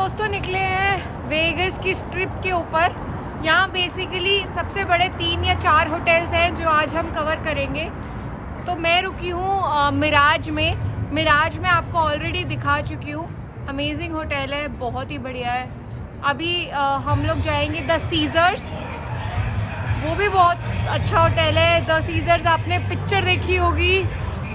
दोस्तों निकले हैं वेगस की ट्रिप के ऊपर। यहाँ बेसिकली सबसे बड़े 3 या 4 होटल्स हैं जो आज हम कवर करेंगे। तो मैं रुकी हूँ मिराज में आपको ऑलरेडी दिखा चुकी हूँ। अमेजिंग होटल है, बहुत ही बढ़िया है। अभी हम लोग जाएंगे द सीजर्स, वो भी बहुत अच्छा होटल है। द सीजर्स आपने पिक्चर देखी होगी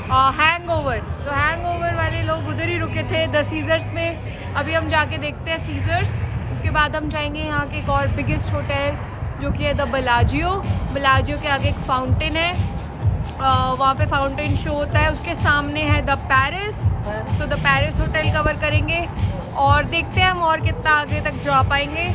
हैंगओवर, तो हैंगओवर वाले लोग उधर ही रुके थे द सीजर्स में। अभी हम जाके देखते हैं सीजर्स, उसके बाद हम जाएंगे यहाँ के एक और बिगेस्ट होटल जो कि है द बेलाजियो के आगे एक फाउंटेन है, वहाँ पे फाउंटेन शो होता है। उसके सामने है द पेरिस, तो द पेरिस होटल कवर करेंगे और देखते हैं हम और कितना आगे तक जा पाएंगे।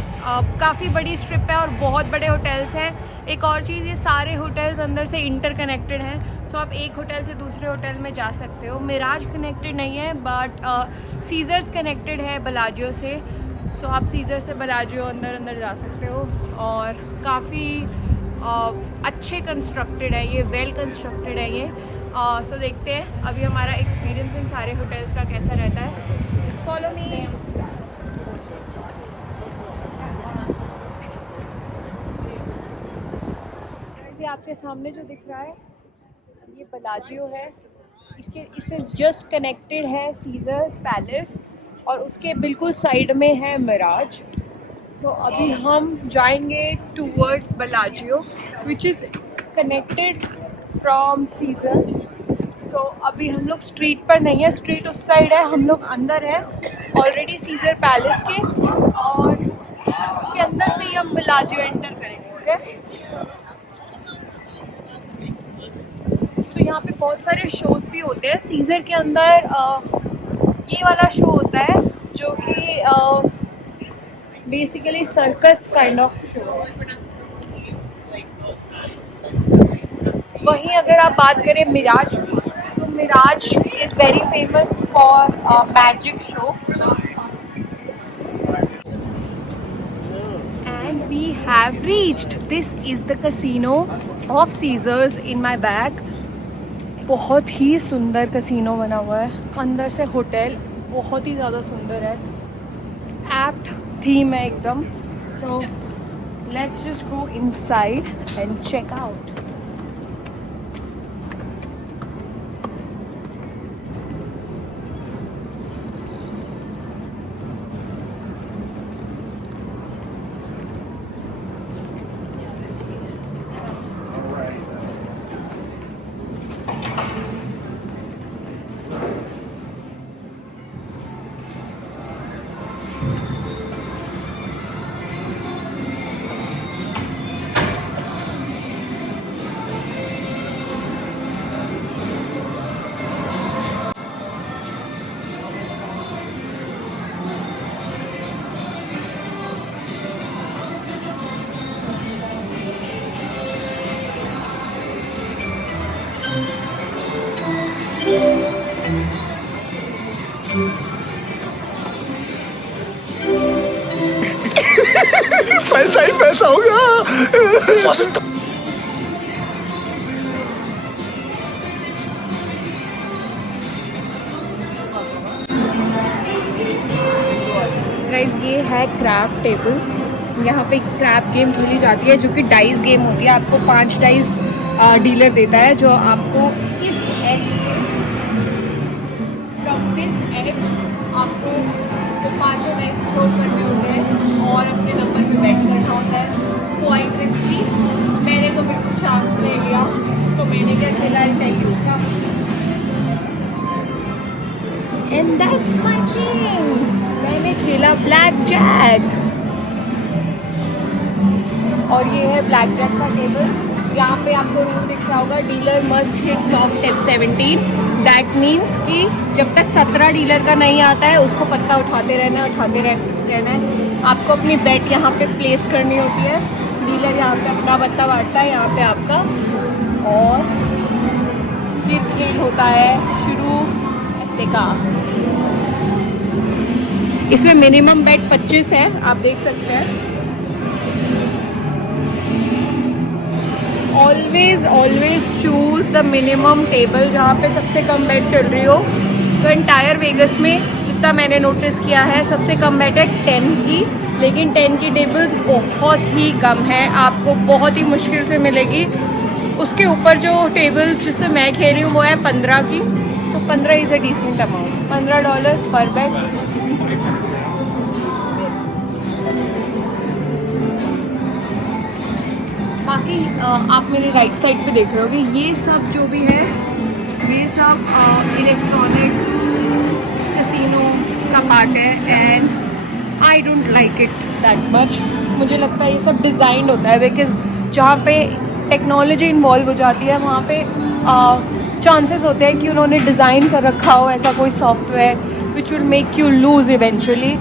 काफ़ी बड़ी स्ट्रिप है और बहुत बड़े होटल्स हैं। एक और चीज़, ये सारे होटल्स अंदर से इंटरकनेक्टेड हैं, सो आप एक होटल से दूसरे होटल में जा सकते हो। मिराज कनेक्टेड नहीं है बट सीजर्स कनेक्टेड है बेलाजियो से, सो आप सीजर से बेलाजियो अंदर जा सकते हो। और काफ़ी अच्छे कंस्ट्रक्टेड है ये, वेल कंस्ट्रक्टेड है ये। सो देखते हैं अभी हमारा एक्सपीरियंस इन सारे होटल्स का कैसा रहता है। Just follow me. आपके सामने जो दिख रहा है ये बेलाजियो है, इससे जस्ट कनेक्टेड है सीजर पैलेस और उसके बिल्कुल साइड में है मिराज। तो अभी हम जाएंगे towards Bellagio which is connected from Caesar. So अभी हम लोग स्ट्रीट पर नहीं है, स्ट्रीट उस साइड है, हम लोग अंदर हैं ऑलरेडी सीजर पैलेस के, और उसके अंदर से ही हम बेलाजियो एंटर करेंगे। ओके, तो यहाँ पे बहुत सारे शोज़ भी होते हैं सीज़र के अंदर। ये वाला शो होता है जो कि basically circus kind of show. वहीं अगर आप बात करें मिराज की, तो Mirage is very famous for magic show. And we have reached, this is the casino of Caesars in my bag. बहुत ही सुंदर कैसीनो बना हुआ है, अंदर से होटल बहुत ही ज़्यादा सुंदर है, एप्ट थीम है एकदम। So let's just go inside and check out. पैसा ही पैसा होगा। मस्त। गाइस ये है क्रैब टेबल, यहाँ पे क्रैब गेम खेली जाती है जो कि डाइस गेम होती है। आपको 5 डाइस डीलर देता है जो आपको इस एज से, फ्रॉम दिस एज आपको तो 5 डाइस थ्रो करने होते हैं और अपने नंबर पे बैट करना होता है। क्वाइट रिस्की, मैंने तो बिल्कुल चांस ले लिया, तो मैंने क्या खेला यू का, एंड दैट्स माय गेम। मैंने खेला ब्लैक जैक, और ये है ब्लैक जैक का टेबल। यहाँ पे आपको रूल दिख रहा होगा, dealer must hit soft F17। That means कि जब तक 17 डीलर का नहीं आता है उसको पत्ता उठाते रहना है। आपको अपनी बैट यहाँ पे प्लेस करनी होती है। डीलर यहाँ पे अपना पत्ता बांटता है, यहाँ पे आपका, और फिर खेल होता है शुरू ऐसे का। इसमें मिनिमम बैट 25 है, आप देख सकते हैं। Always choose the minimum table जहाँ पे सबसे कम बैट चल रही हो। तो एंटायर वेगस में जितना मैंने नोटिस किया है सबसे कम बेट है 10 की, लेकिन 10 की टेबल्स बहुत ही कम है, आपको बहुत ही मुश्किल से मिलेगी। उसके ऊपर जो टेबल्स जिसमें मैं खेल रही हूँ वो है 15 की, सो 15 इज़ अ डिसेंट अमाउंट, $15 पर बेड। बाकी आप मेरे राइट साइड पे देख रहे होगे ये सब जो भी है ये सब इलेक्ट्रॉनिक्स कैसीनो का पार्ट है, and I don't like it that much. मुझे लगता है ये सब डिज़ाइंड होता है बिकॉज जहाँ पे टेक्नोलॉजी इन्वॉल्व हो जाती है वहाँ पे चांसेस होते हैं कि उन्होंने डिज़ाइन कर रखा हो ऐसा कोई software which will make you lose eventually,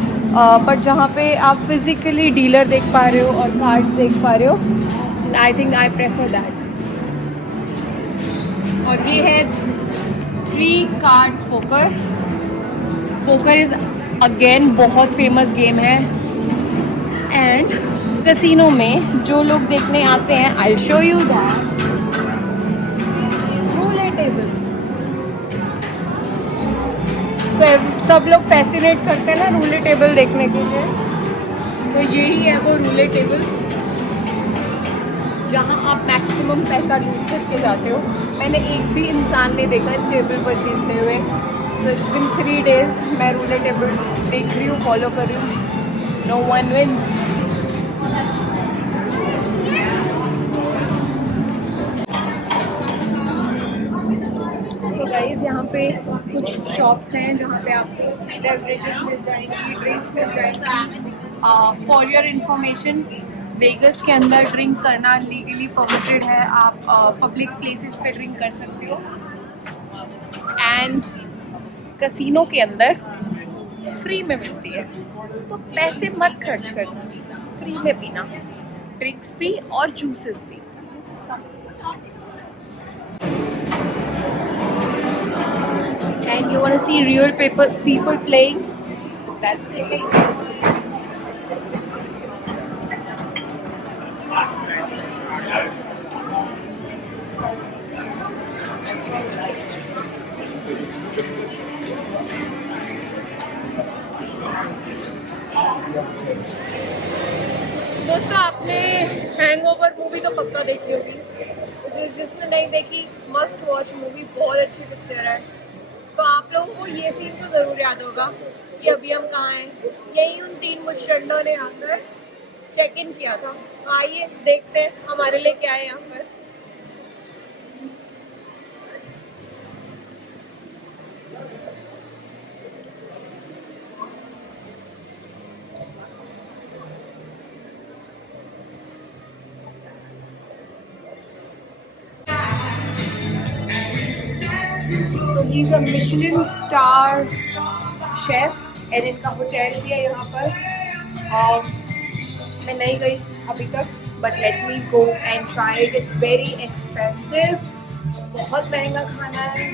but जहाँ पे आप फिज़िकली डीलर देख पा रहे हो और कार्ड्स देख पा रहे हो, I think I prefer that. और ये है 3 card poker. Poker is again बहुत फेमस गेम है, एंड कैसीनो में जो लोग देखने आते हैं I show you that roulette table. सब लोग फैसिनेट करते हैं ना रूलेट टेबल देखने के लिए, तो यही है वो रूलेट टेबल जहाँ आप मैक्सिमम पैसा लूज करके जाते हो। मैंने एक भी इंसान नहीं देखा इस टेबल पर जीतते हुए। सो इट्स बिन 3 days मैं रूलेट टेबल देख रही हूँ, फॉलो कर रही हूँ, no one wins. So guys यहाँ पे कुछ शॉप्स हैं जहाँ पे आपको बेवरेजेस मिल जाएंगी, ड्रिंक्स मिल जाएंगी। फॉर योर इंफॉर्मेशन वेगस के अंदर ड्रिंक करना लीगली परमिटेड है, आप पब्लिक प्लेसेस पे ड्रिंक कर सकते हो, एंड कैसीनो के अंदर फ्री में मिलती है, तो पैसे मत खर्च करना, फ्री में पीना, ड्रिंक्स भी और जूसेस भी। And you want to see real people playing? That's the case. दोस्तों आपने हैंगओवर मूवी तो पक्का देखी होगी, जिसने नहीं देखी मस्ट वॉच मूवी, बहुत अच्छी पिक्चर है। तो आप लोगों को ये सीन तो ज़रूर याद होगा कि अभी हम कहाँ हैं, यही उन 3 मुशर्रों ने आकर चेक इन किया था। आइए देखते हैं हमारे लिए क्या है यहाँ पर। So he's a Michelin star chef and इनका होटल भी है यहाँ पर। और मैं नहीं गई अभी तक, but let me go and try it. It's very expensive, बहुत महंगा खाना है,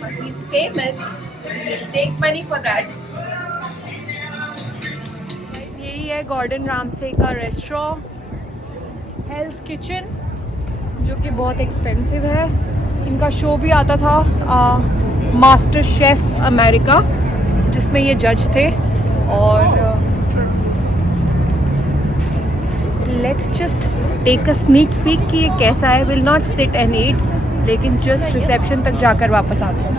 but he's famous. We'll take money for that. यही है गॉर्डन रामसे का रेस्टोरेंट हेल्स किचन, जो कि बहुत एक्सपेंसिव है। इनका शो भी आता था मास्टर शेफ अमेरिका, जिसमें ये जज थे। और let's just take a sneak peek कि ये कैसा है। Will not sit and eat, लेकिन जस्ट रिसेप्शन तक जाकर वापस आते हैं।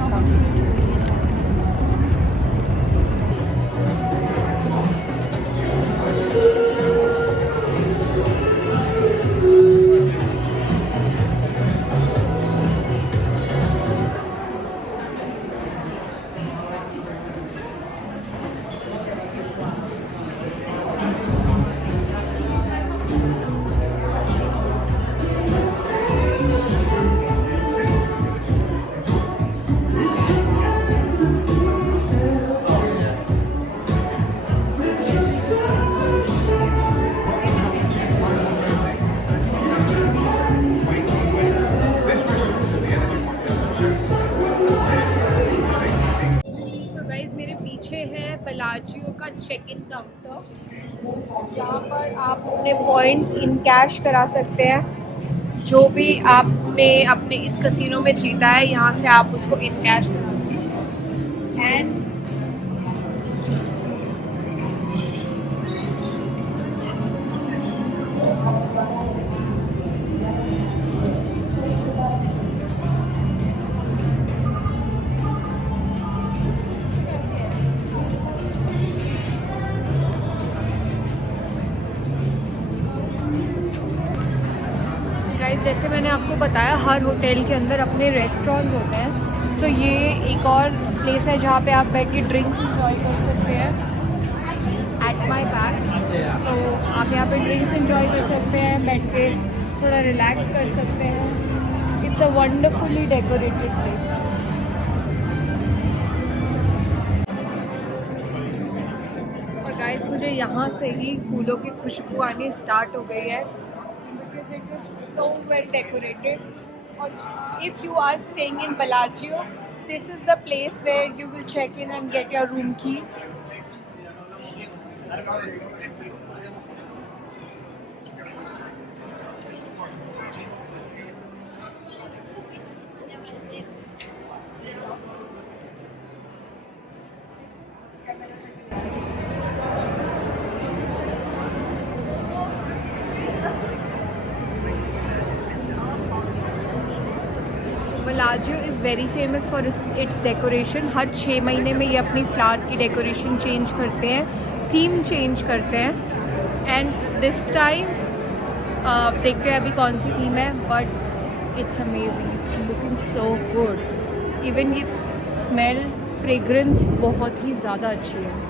बेलाजियो का चेक इन काउंटर, यहाँ पर आप अपने पॉइंट्स इन कैश करा सकते हैं। जो भी आपने अपने इस कैसीनो में जीता है यहाँ से आप उसको इन कैश करा सकते हैं। एंड गाइस जैसे मैंने आपको बताया हर होटल के अंदर अपने रेस्टोरेंट्स होते हैं। सो ये एक और प्लेस है जहाँ पे आप बैठ के ड्रिंक्स इंजॉय कर सकते हैं। एट माई बैक, सो आप यहाँ पे ड्रिंक्स इंजॉय कर सकते हैं, बैठ के थोड़ा रिलैक्स कर सकते हैं। It's a wonderfully decorated place. और गाइस मुझे यहाँ से ही फूलों की खुशबू आनी स्टार्ट हो गई है, because it is so well decorated. Or if you are staying in Bellagio, this is the place where you will check in and get your room keys. Bellagio is very famous for its decoration. हर 6 महीने में ये अपनी flower की decoration change करते हैं, theme change करते हैं। And this time देखते हैं अभी कौन सी थीम है, but it's amazing, it's looking so good. Even ये स्मेल, फ्रेग्रेंस बहुत ही ज़्यादा अच्छी है।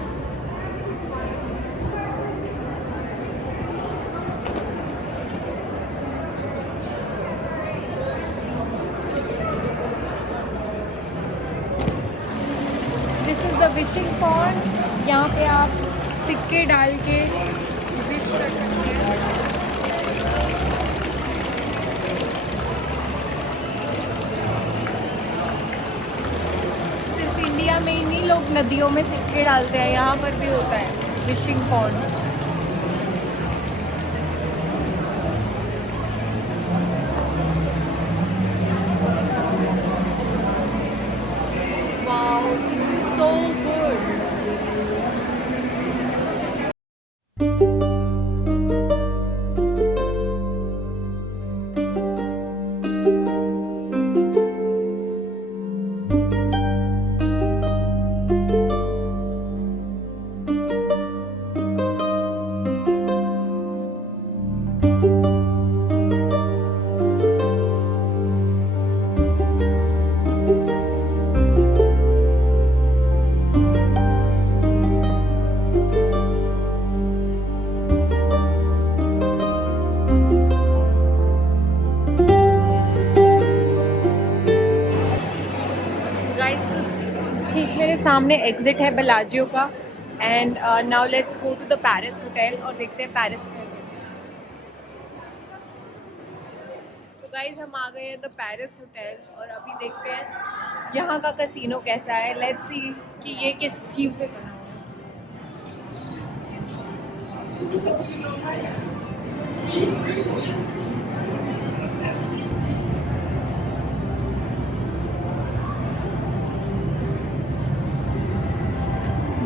This is the wishing pond. यहाँ पे आप सिक्के डाल के विश कर सकते हैं। सिर्फ इंडिया में ही नहीं, लोग नदियों में सिक्के डालते हैं, यहाँ पर भी होता है wishing pond. Wow, this is so good. ठीक मेरे सामने एग्जिट है बेलाजियो का। And now let's go to the Paris hotel और देखते हैं पेरिस होटल। तो गाइज हम आ गए हैं द पेरिस होटल और अभी देखते हैं यहाँ का कैसीनो कैसा है। लेट्स सी कि ये किस थीम पे बना है।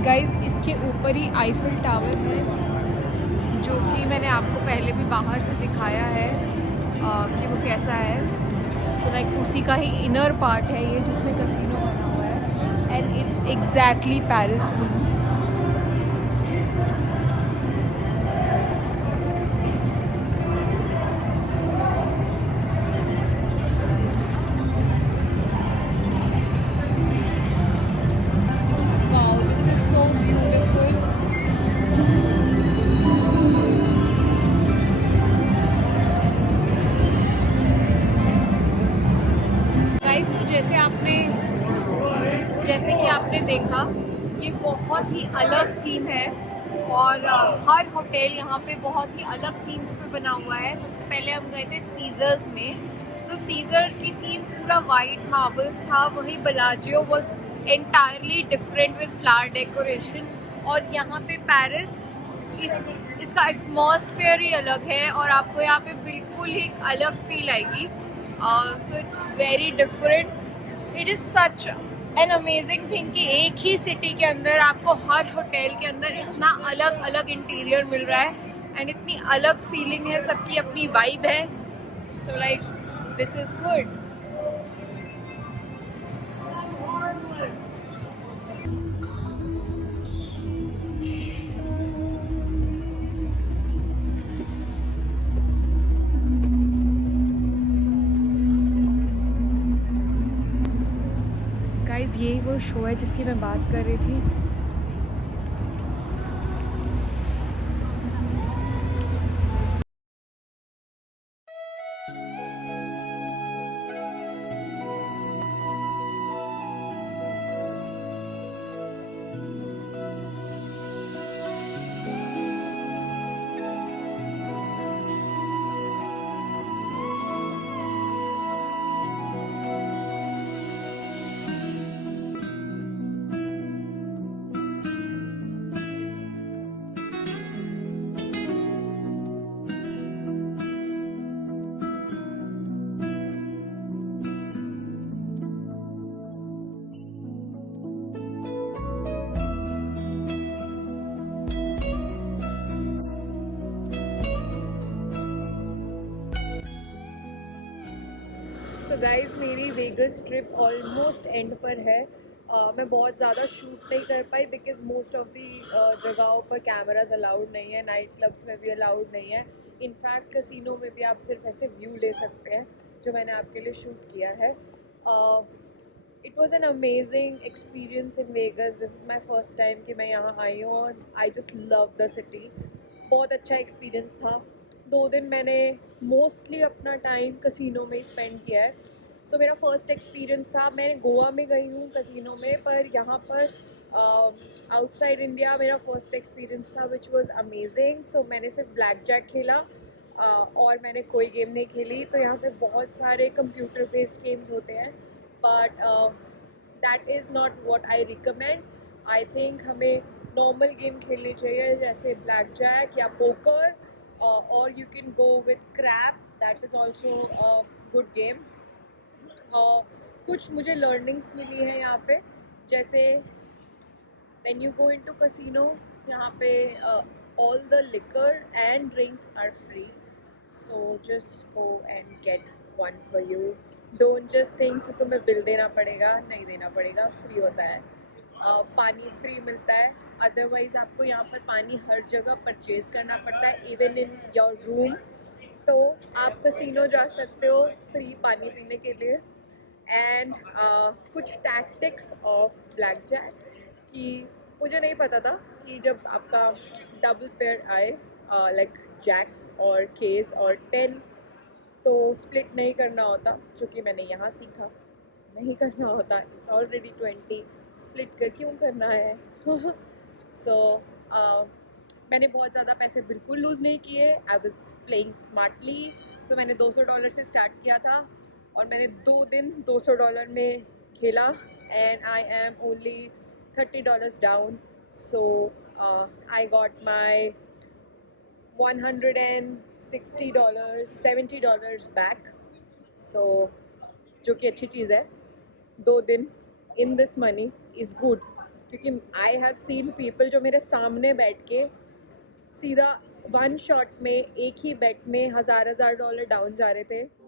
गाइस इसके ऊपर ही आईफिल टावर है, जो कि मैंने आपको पहले भी बाहर से दिखाया है कि वो कैसा है। तो लाइक उसी का ही इनर पार्ट है ये, जिसमें कैसीनो बना हुआ है। And it's exactly Paris theme. जैसे कि आपने देखा ये बहुत ही अलग थीम है और हर होटल यहाँ पे बहुत ही अलग थीम्स में बना हुआ है। सबसे पहले हम गए थे सीजर्स में, तो सीजर की थीम पूरा वाइट मार्बल्स था। वही Bellagio was entirely different with flower decoration. और यहाँ पे पेरिस इसका एटमॉस्फेयर ही अलग है और आपको यहाँ पे बिल्कुल ही एक अलग फील आएगी। So it's very different. It is such an amazing thing कि एक ही सिटी के अंदर आपको हर होटल के अंदर इतना अलग अलग इंटीरियर मिल रहा है एंड इतनी अलग फीलिंग है, सबकी अपनी वाइब है। So like this is good. ये वो शो है जिसकी मैं बात कर रही थी। सो गाइज़, मेरी वेगस ट्रिप ऑलमोस्ट एंड पर है। मैं बहुत ज़्यादा शूट नहीं कर पाई बिकॉज मोस्ट ऑफ दी जगहों पर कैमराज अलाउड नहीं है, नाइट क्लब्स में भी अलाउड नहीं है। इनफैक्ट कसिनो में भी आप सिर्फ ऐसे व्यू ले सकते हैं जो मैंने आपके लिए शूट किया है। It was an amazing experience in Vegas. This is my first time कि मैं यहाँ आई हूँ और I just love the city. बहुत अच्छा एक्सपीरियंस था। 2 दिन मैंने मोस्टली अपना टाइम कसिनो में स्पेंड किया है। सो मेरा फ़र्स्ट एक्सपीरियंस था, मैं गोवा में गई हूँ कसिनो में, पर यहाँ पर आउटसाइड इंडिया मेरा फ़र्स्ट एक्सपीरियंस था विच वाज अमेजिंग। सो मैंने सिर्फ ब्लैक जैक खेला और मैंने कोई गेम नहीं खेली। तो यहाँ पे बहुत सारे कंप्यूटर बेस्ड गेम्स होते हैं, but that is not what I recommend. I think हमें नॉर्मल गेम खेलनी चाहिए जैसे ब्लैक जैक या पोकर, और you can go with crap, that is also good game. कुछ मुझे लर्निंग्स मिली हैं यहाँ पे, जैसे when you go into casino, यहाँ पे all the liquor and drinks are free, so just go and get one for you. Don't just think कि तुम्हें बिल देना पड़ेगा, नहीं देना पड़ेगा, फ्री होता है। पानी फ्री मिलता है, अदरवाइज़ आपको यहाँ पर पानी हर जगह परचेज़ करना पड़ता है, इवन इन योर रूम। तो आप कसिनो जा सकते हो फ्री पानी पीने के लिए। एंड कुछ टैक्टिक्स ऑफ ब्लैक जैक कि मुझे नहीं पता था कि जब आपका डबल पेयर आए लाइक जैक्स और केस और 10, तो स्प्लिट नहीं करना होता, जो कि मैंने यहाँ सीखा नहीं करना होता। इट्स ऑलरेडी 20, स्प्लिट कर क्यों करना है। सो मैंने बहुत ज़्यादा पैसे बिल्कुल लूज़ नहीं किए। I was playing smartly. So मैंने $200 से स्टार्ट किया था और मैंने 2 दिन $200 में खेला and I am only $30 down. So I got my $160, $70 back. So जो कि अच्छी चीज़ है। 2 दिन in this money is good, क्योंकि आई हैव सीन पीपल जो मेरे सामने बैठ के सीधा 1 शॉट में एक ही बेट में $1000 डाउन जा रहे थे।